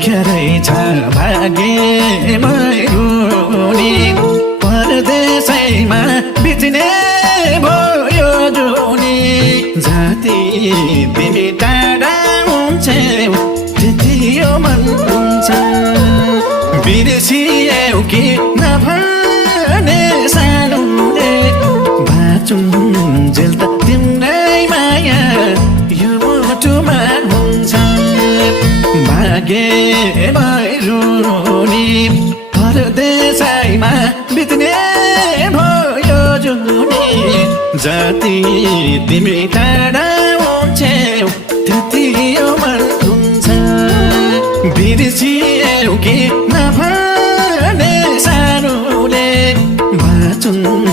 लेखेरै छ भाग्यमा रुनी परदेशैमा बित्ने भयो जुनी जति तिमी टाढा हुन्छौ त्यति यो मन हुन्छ बिर्सियौ कि नभने सानोले बाँचुन्जेल त तिम्रै माया यो मुटुमा हुन्छ भाग्यमा रुनी परदेशैमा बित्ने भयो जुनी जति तिमी टाढा हुन्छौ त्यति यो मन हुन्छ बिर्सियौ कि नभने सानोले बाँचुन्